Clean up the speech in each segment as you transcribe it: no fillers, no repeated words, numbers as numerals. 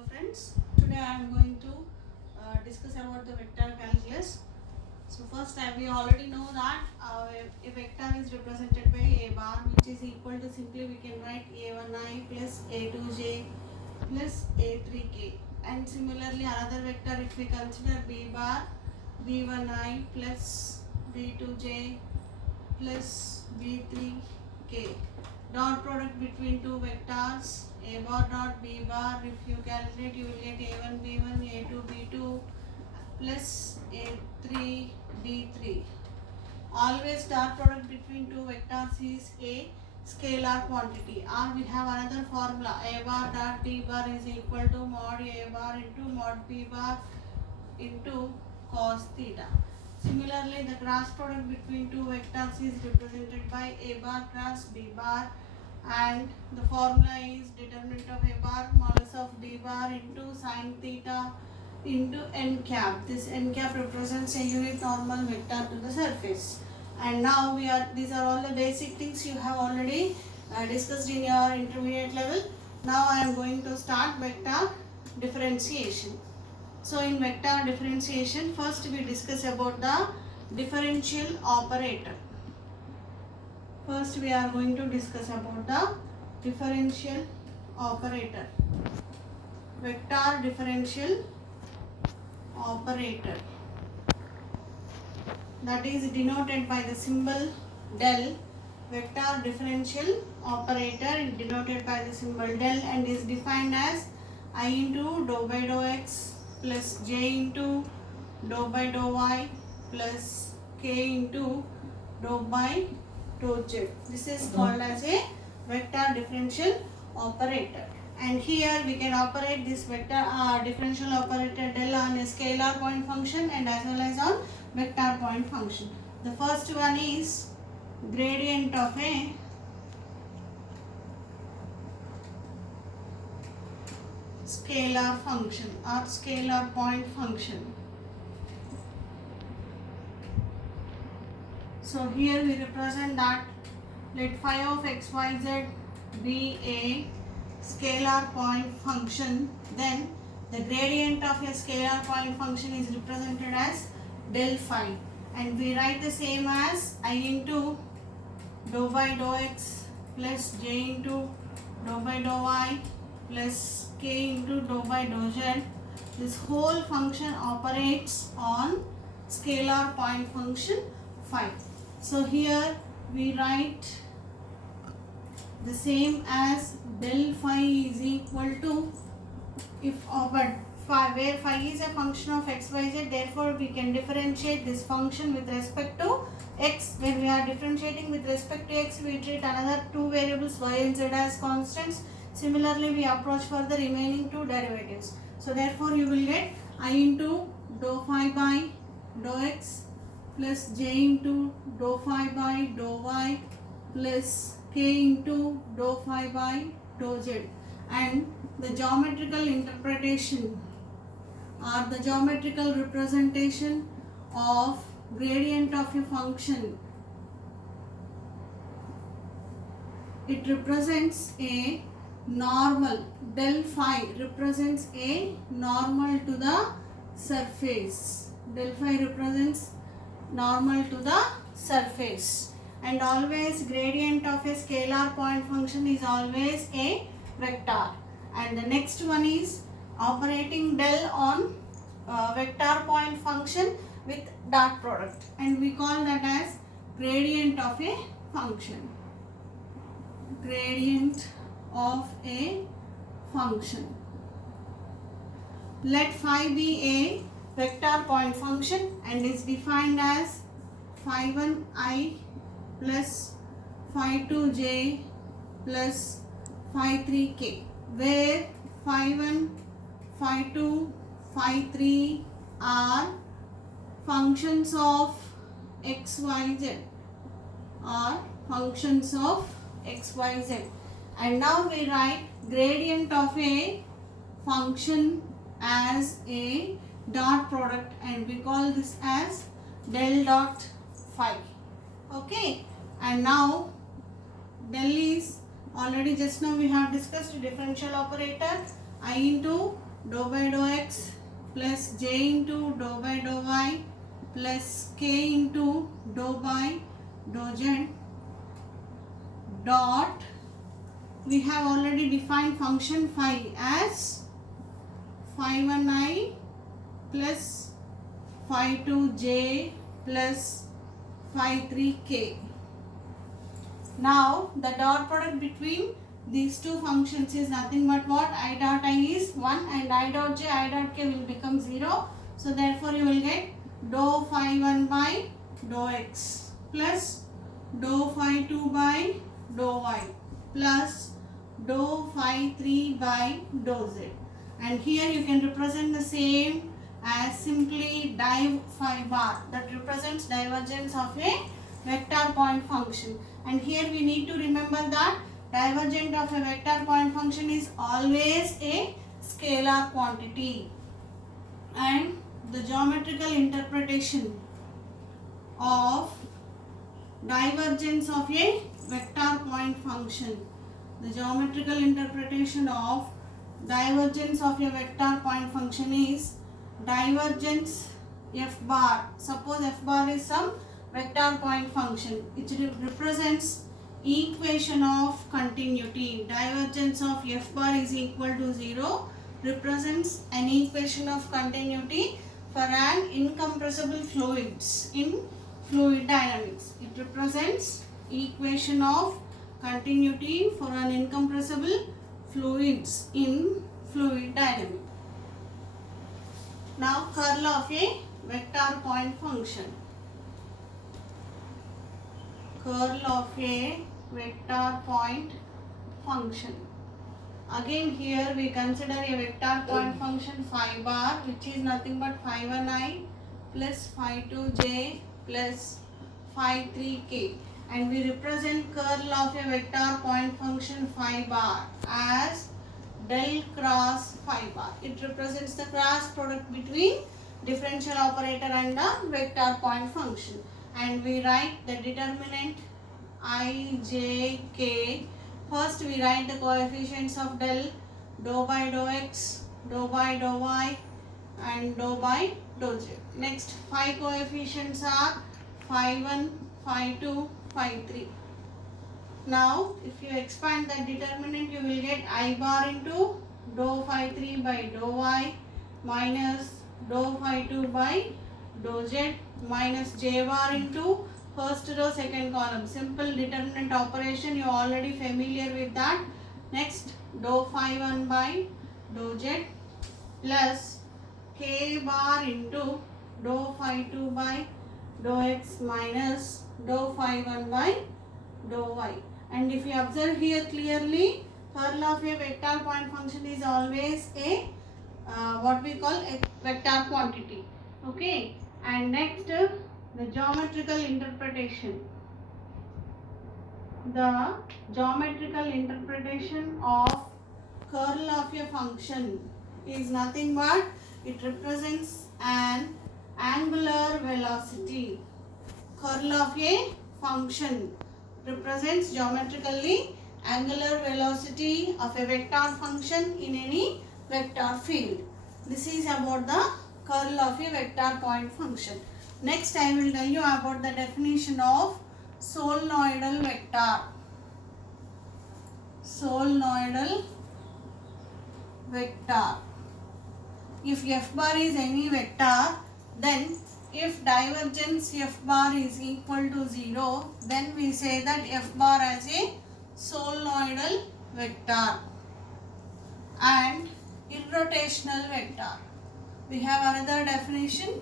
Hello friends, today I am going to discuss about the vector calculus. So first we already know that a vector is represented by a bar, which is equal to, simply we can write a1i plus a2j plus a3k, and similarly another vector, if we consider b bar, b1i plus b2j plus b3k. Dot product between two vectors a bar dot b bar, if you calculate you will get a1 b1 a2 b2 plus a3 b3. Always dot product between two vectors is a scalar quantity, or we have another formula, a bar dot b bar is equal to mod a bar into mod b bar into cos theta. Similarly, the cross product between two vectors is represented by a bar cross b bar, and the formula is determinant of a bar modulus of b bar into sin theta into n cap. This n cap represents a unit normal vector to the surface. And now these are all the basic things you have already discussed in your intermediate level. Now I am going to start vector differentiation. So in vector differentiation, first we discuss about the differential operator. First we are going to discuss about the differential operator. Vector differential operator, that is denoted by the symbol del. Vector differential operator is denoted by the symbol del and is defined as I into dou by dou x plus j into dou by dou y plus k into dou by dou z. This is called as a vector differential operator. And here we can operate this vector differential operator del on a scalar point function and as well as on vector point function. The first one is gradient of a scalar function or scalar point function. So here we represent that, let phi of xyz be a scalar point function, then the gradient of a scalar point function is represented as del phi, and we write the same as I into dou by dou x plus j into dou by dou y plus k into dou by dou z. This whole function operates on scalar point function phi. So here we write the same as del phi is equal to, if but phi, where phi is a function of x y z, therefore we can differentiate this function with respect to x. When we are differentiating with respect to x, we treat another two variables y and z as constants. Similarly, we approach for the remaining two derivatives. So therefore you will get I into dou phi by dou x plus j into dou phi by dou y plus k into dou phi by dou z. And the geometrical interpretation or the geometrical representation of gradient of a function, it represents a normal. Del phi represents a normal to the surface. Del phi represents normal to the surface, and always gradient of a scalar point function is always a vector. And the next one is operating del on vector point function with dot product, and we call that as gradient of a function. Gradient of a function. Let phi be a vector point function and is defined as phi 1i plus phi 2j plus phi 3k, where phi 1, phi 2, phi 3 are functions of x, y, z, are functions of x, y, z. And now we write gradient of a function as a dot product, and we call this as del dot phi. Okay, and now del is already, just now we have discussed differential operator I into dou by dou x plus j into dou by dou y plus k into dou by dou z dot, we have already defined function phi as phi 1i plus phi 2j plus phi 3k. Now the dot product between these two functions is nothing but what? I dot I is 1 and I dot j, I dot k will become 0. So therefore you will get dou phi 1 by dou x plus dou phi 2 by dou y plus dou phi 3 by dou z. And here you can represent the same as simply div phi bar, that represents divergence of a vector point function. And here we need to remember that divergent of a vector point function is always a scalar quantity, and the geometrical interpretation of divergence of a vector point function, the geometrical interpretation of divergence of a vector point function is divergence f bar. Suppose f bar is some vector point function, it represents equation of continuity. Divergence of f bar is equal to 0 represents an equation of continuity for an incompressible fluids in fluid dynamics. It represents equation of continuity for an incompressible fluids in fluid dynamics. Now curl of a vector point function. Curl of a vector point function. Again here we consider a vector point function phi bar, which is nothing but phi 1i plus phi 2j plus phi 3k, and we represent curl of a vector point function phi bar as del cross phi bar. It represents the cross product between differential operator and the vector point function. And we write the determinant I, j, k. First we write the coefficients of del, dou by dou x, dou by dou y and dou by dou z. Next phi coefficients are phi 1, phi 2, phi 3. Now if you expand that determinant, you will get I bar into dou phi 3 by dou y minus dou phi 2 by dou z minus j bar into first row second column. Simple determinant operation, you are already familiar with that. Next dou phi 1 by dou z plus k bar into dou phi 2 by dou x minus dou phi 1 by dou y. And if you observe here clearly, curl of a vector point function is always a what we call a vector quantity. Okay. And next the geometrical interpretation. The geometrical interpretation of curl of a function is nothing but it represents an angular velocity. Curl of a function represents geometrically angular velocity of a vector function in any vector field. This is about the curl of a vector point function. Next I will tell you about the definition of solenoidal vector. Solenoidal vector. If f bar is any vector, then if divergence f bar is equal to 0, then we say that f bar as a solenoidal vector. And irrotational vector. We have another definition,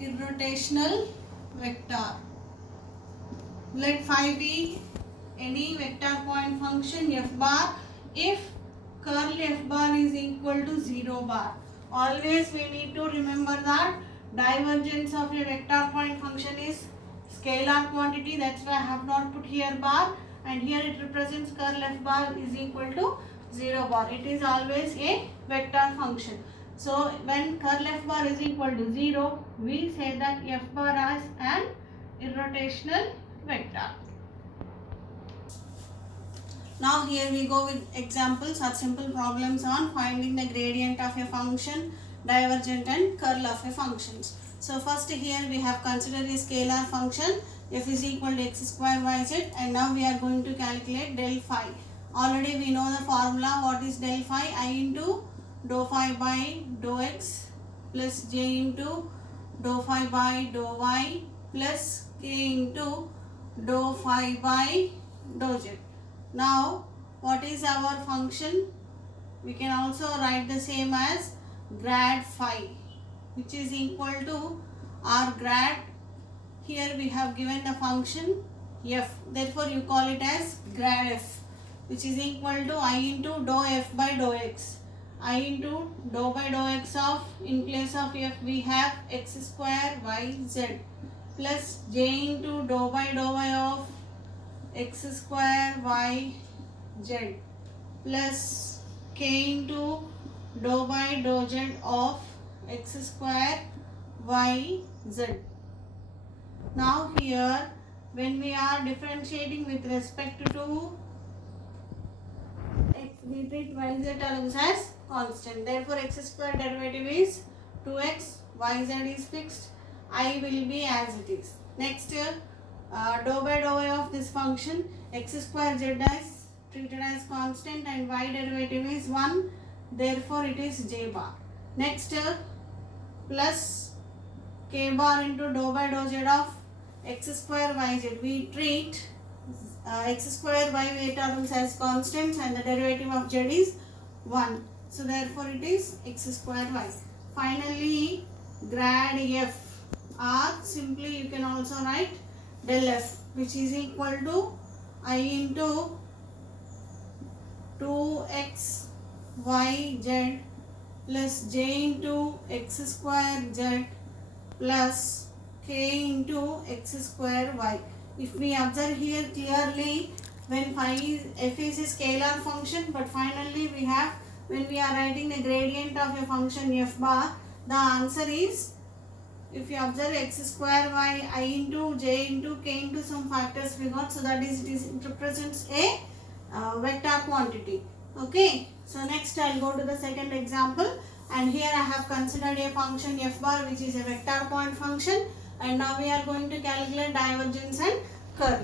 irrotational vector. Let phi be any vector point function f bar if curl f bar is equal to 0 bar. Always we need to remember that divergence of a vector point function is scalar quantity. That's why I have not put here bar, and here it represents curl f bar is equal to 0 bar. It is always a vector function. So when curl f bar is equal to 0, we say that f bar as an irrotational vector. Now here we go with examples or simple problems on finding the gradient of a function, divergent and curl of a functions. So first here we have considered a scalar function f is equal to x square yz, and now we are going to calculate del phi. Already we know the formula. What is del phi? I into dou phi by dou x plus j into dou phi by dou y plus k into dou phi by dou z. Now, what is our function? We can also write the same as grad phi, which is equal to our grad. Here we have given the function f. Therefore, you call it as grad f, which is equal to I into dou f by dou x. I into dou by dou x of, in place of f we have x square y z, plus j into dou by dou y of x square y z, plus k into dou by dou z of x square y z. Now here, when we are differentiating with respect to x, we treat yz terms as constant. Therefore, x square derivative is 2x, yz is fixed, I will be as it is. Next, dou by dou y of this function, x square z is treated as constant and y derivative is 1. Therefore, it is j bar. Next, plus k bar into dou by dou z of x square yz. We treat x square y terms as constants and the derivative of z is 1. So therefore it is x square y. Finally, grad f, or simply you can also write del f, which is equal to I into 2x yz plus j into x square z plus k into x square y. If we observe here clearly, when f is a scalar function, but finally we have, when we are writing the gradient of a function f bar, the answer is, if you observe x square y, I into j into k into some factors we got, so that is, it represents a vector quantity. Okay, so next I will go to the second example, and here I have considered a function f bar, which is a vector point function, and now we are going to calculate divergence and curl.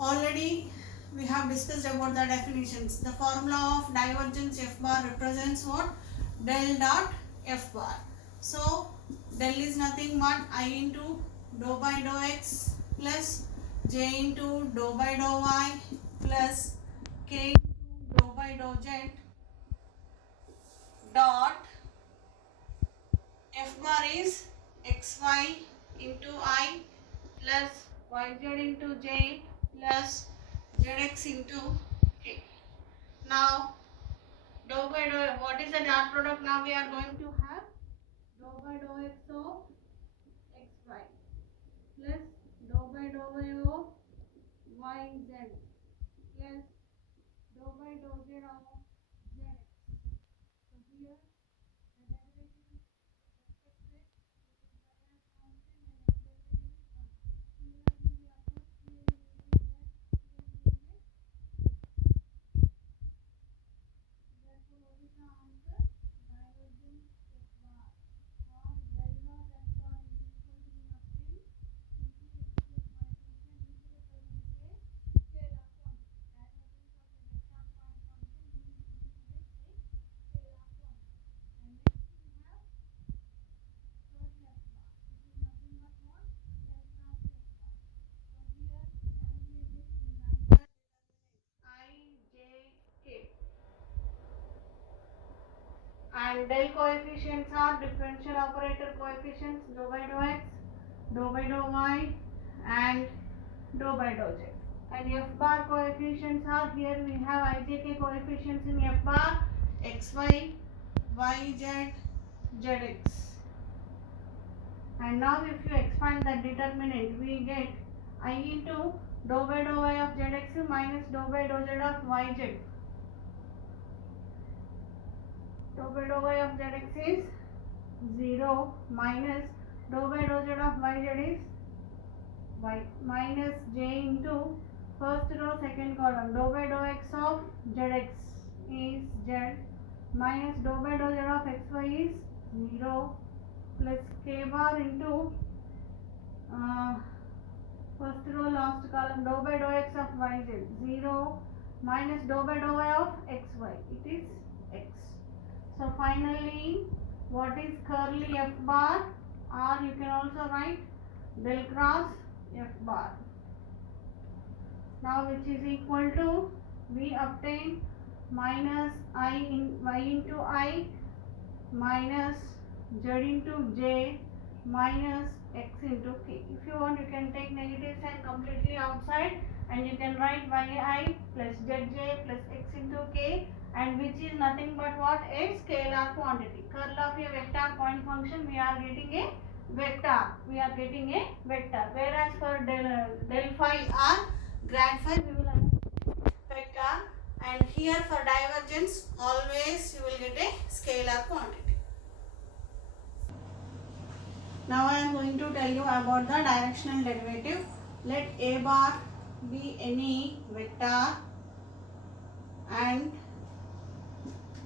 Already we have discussed about the definitions. The formula of divergence f bar represents what? Del dot f bar. So del is nothing but I into dou by dou x plus j into dou by dou y plus k into dou by dou z dot f bar is xy into I plus yz into j plus zx into k. Now dou by dou, what is the dot product? Now we are going to have dou by dou x of xy plus dou by dou y of yz plus dou by dou z of zx. So here the derivative is respect to x, which is y as constant, and x derivative is 1. Similarly, we are first here we will get that, here we will get. Therefore, what is the answer? Divergence f bar or del dot f bar is equal to nothing. Simply express my function. This represents a scalar quantity. Divergence of a vector point function means this is a scalar quantity. And next we have curl f bar, which is nothing but what? Del cross f bar. So here to calculate this, we write the determinant I, J, K. And del coefficients are differential operator coefficients dou by dou x, dou by dou y, and dou by dou z. And f bar coefficients are, here we have ijk coefficients in f bar, xy, yz, zx. And now if you expand the determinant, we get I into dou by dou y of zx minus dou by dou z of yz. Dou by dou y of zx is 0 minus dou by dou z of yz is y minus j into, first row second column, dou by dou x of zx is z minus dou by dou z of xy is 0 plus k bar into first row last column, dou by dou x of yz 0 minus dou by dou y of xy, it is x. So finally what is curly f bar, or you can also write del cross f bar. Now which is equal to, we obtain minus I in y into I minus z into j minus x into k. If you want, you can take negative sign completely outside and you can write yi plus zj plus x into k, and which is nothing but what? A scalar quantity. Curl of a vector point function, we are getting a vector. Whereas for del phi or grad phi, we will have vector, and here for divergence always you will get a scalar quantity. Now I am going to tell you about the directional derivative. Let a bar be any vector and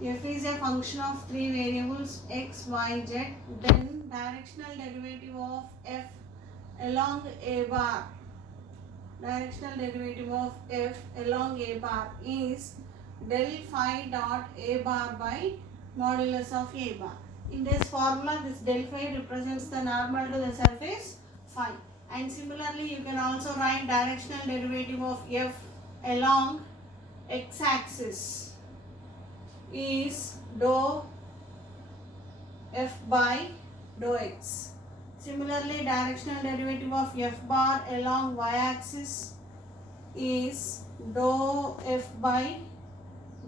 f is a function of three variables x, y, z, then directional derivative of f along a bar, is del phi dot a bar by modulus of a bar. In this formula, this del phi represents the normal to the surface phi, and similarly you can also write directional derivative of f along x axis is dou f by dou x. Similarly, directional derivative of f bar along y axis is dou f by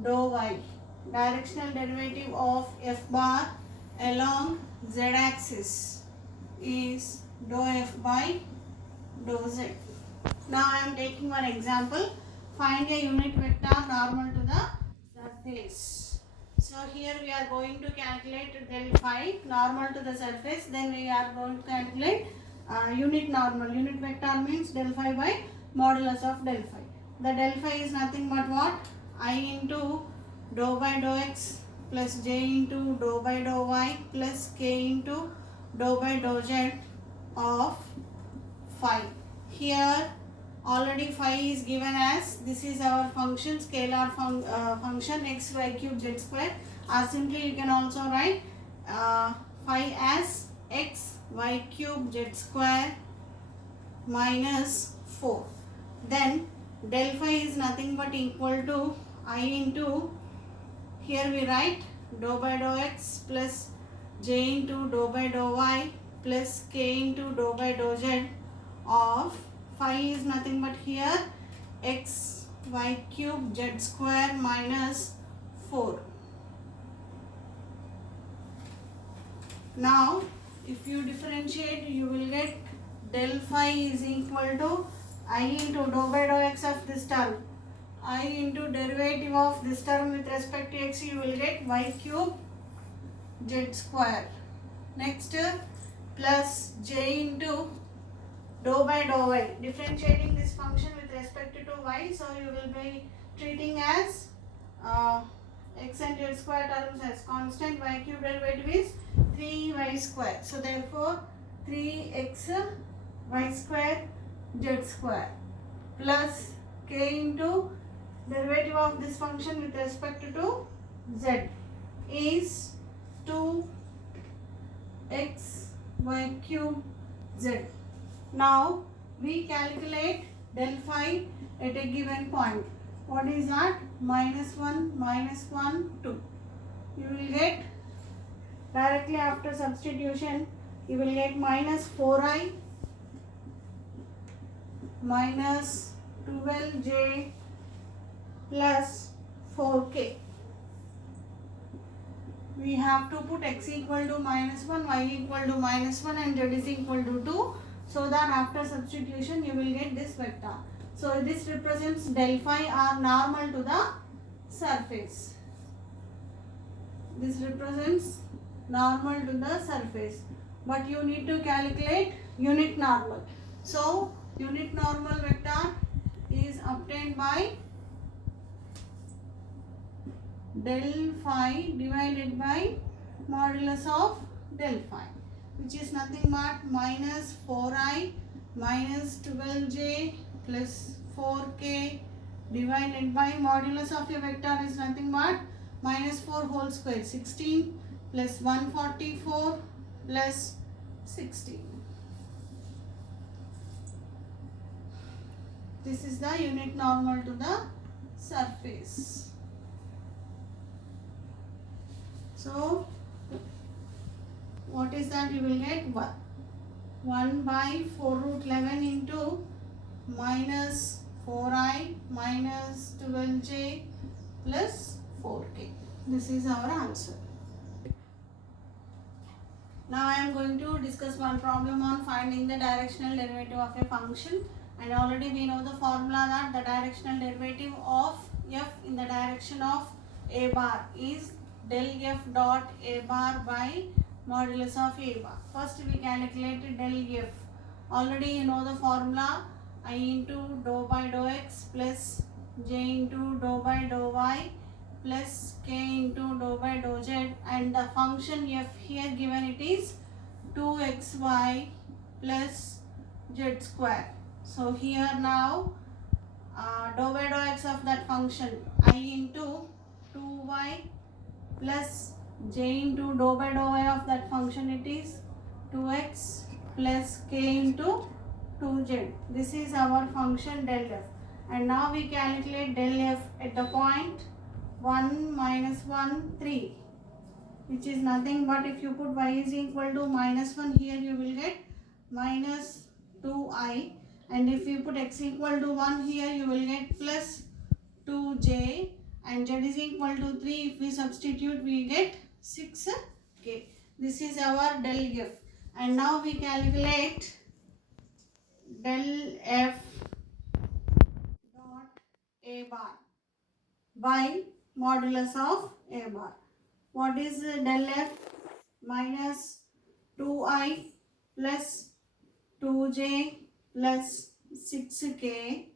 dou y. Directional derivative of f bar along z axis is dou f by dou z. Now I am taking one example. Find a unit vector normal to the surface. So here we are going to calculate del phi normal to the surface. Then we are going to calculate unit normal. Unit vector means del phi by modulus of del phi. The del phi is nothing but what? I into dou by dou x plus j into dou by dou y plus k into dou by dou z of phi. Here already phi is given as, this is our function, scalar function x y cube z square, or simply you can also write phi as x y cube z square minus 4. Then del phi is nothing but equal to I into, here we write dou by dou x plus j into dou by dou y plus k into dou by dou z of phi is nothing but here x y cube z square minus 4. Now if you differentiate, you will get del phi is equal to I into dou by dou x of this term, I into derivative of this term with respect to x, you will get y cube z square. Next plus j into dou by dou y, differentiating this function with respect to y, so you will be treating as x and z square terms as constant. Y cube derivative is 3y square, so therefore 3x y square z square plus k into derivative of this function with respect to z is 2x y cube z. Now we calculate del phi at a given point. What is that? Minus 1, 2. You will get, directly after substitution, you will get minus 4i minus 12j plus 4k. We have to put x equal to minus 1, y equal to minus 1 and z is equal to 2. So that after substitution you will get this vector. So this represents del phi are normal to the surface. This represents normal to the surface. But you need to calculate unit normal. So unit normal vector is obtained by del phi divided by modulus of del phi, which is nothing but minus 4i minus 12j plus 4k divided by modulus of your vector is nothing but minus 4 whole square, 16 plus 144 plus 16. This is the unit normal to the surface. So what is that? You will get 1 by 4 root 11 into minus 4i minus 12j plus 4k. This is our answer. Now I am going to discuss one problem on finding the directional derivative of a function, and already we know the formula that the directional derivative of f in the direction of a bar is del f dot a bar by modulus of a bar. First we calculated del f. Already you know the formula, I into dou by dou x plus j into dou by dou y plus k into dou by dou z, and the function f here given it is 2xy plus z square. So here now dou by dou x of that function I into 2y plus j into dou by dou y of that function it is 2x plus k into 2z. This is our function del f, and now we calculate del f at the point 1 minus 1 3, which is nothing but if you put y is equal to minus 1 here you will get minus 2i, and if you put x equal to 1 here you will get plus 2j, and z is equal to 3, if we substitute we get 6k. This is our del f, and now we calculate del f dot a bar by modulus of a bar. What is del f? Minus 2i plus 2j plus 6k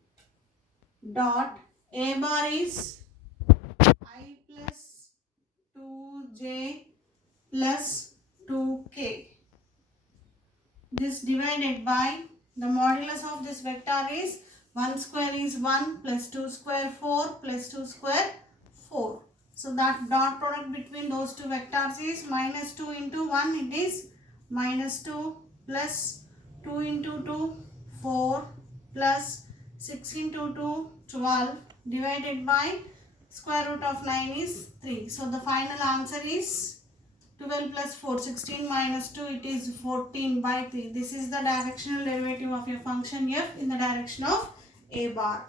dot a bar is I plus 2j plus 2k. This divided by the modulus of this vector is 1 square is 1 plus 2 square 4 plus 2 square 4. So that dot product between those two vectors is minus 2 into 1, it is minus 2 plus 2 into 2 4 plus 6 into 2 12 divided by square root of 9 is 3. So the final answer is 12 plus 4, 16 minus 2, it is 14 by 3. This is the directional derivative of your function f in the direction of a bar.